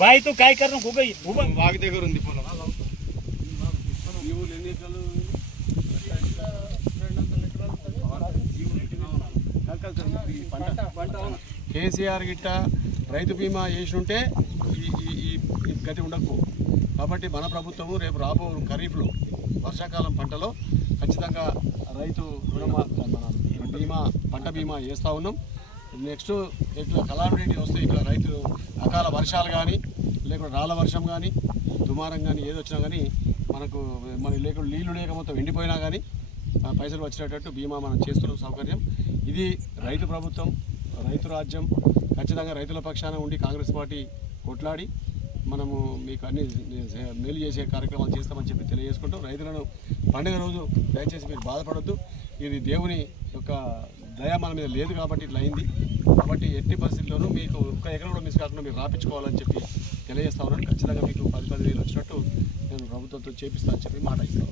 भाई तो काय कर रहा गई వాగ్ దగ్గర ఉంది పొలం కేసీఆర్ గిట్ట రైతు బీమా చేసినుంటే ఈ గతి ఉండకు. కాబట్టి మన ప్రభుత్వము రేపు రాబో ఖరీఫ్లో వర్షాకాలం పంటలో ఖచ్చితంగా రైతు పంట బీమా చేస్తూ ఉన్నాం. నెక్స్ట్ ఇట్లా కలామిటీ వస్తే ఇట్లా రైతులు అకాల వర్షాలు కానీ లేకుంటే రాళ్ళ వర్షం కానీ దుమారం కానీ ఏది వచ్చినా కానీ మన లేకుండా నీళ్లు లేక మొత్తం ఎండిపోయినా కానీ పైసలు వచ్చేటట్టు బీమా మనం చేస్తున్న సౌకర్యం ఇది. రైతు ప్రభుత్వం, రైతు రాజ్యం. ఖచ్చితంగా రైతుల పక్షాన ఉండి కాంగ్రెస్ పార్టీ కొట్లాడి మనము మీకు అన్ని మేలు చేసే కార్యక్రమాలు చేస్తామని చెప్పి తెలియజేసుకుంటాం. రైతులను పండుగ రోజు దయచేసి మీరు బాధపడొద్దు. ఇది దేవుని యొక్క దయ మన మీద లేదు కాబట్టి ఇట్లా అయింది. కాబట్టి ఎట్టి పరిస్థితుల్లోనూ మీకు ఒక్క ఎకరం కూడా మిస్ కాకుండా మీరు రాపించుకోవాలని చెప్పి తెలియజేస్తా ఉన్నాను. ఖచ్చితంగా మీకు 10,000 వచ్చినట్టు నేను ప్రభుత్వంతో చేపిస్తానని చెప్పి మాట ఇస్తాను.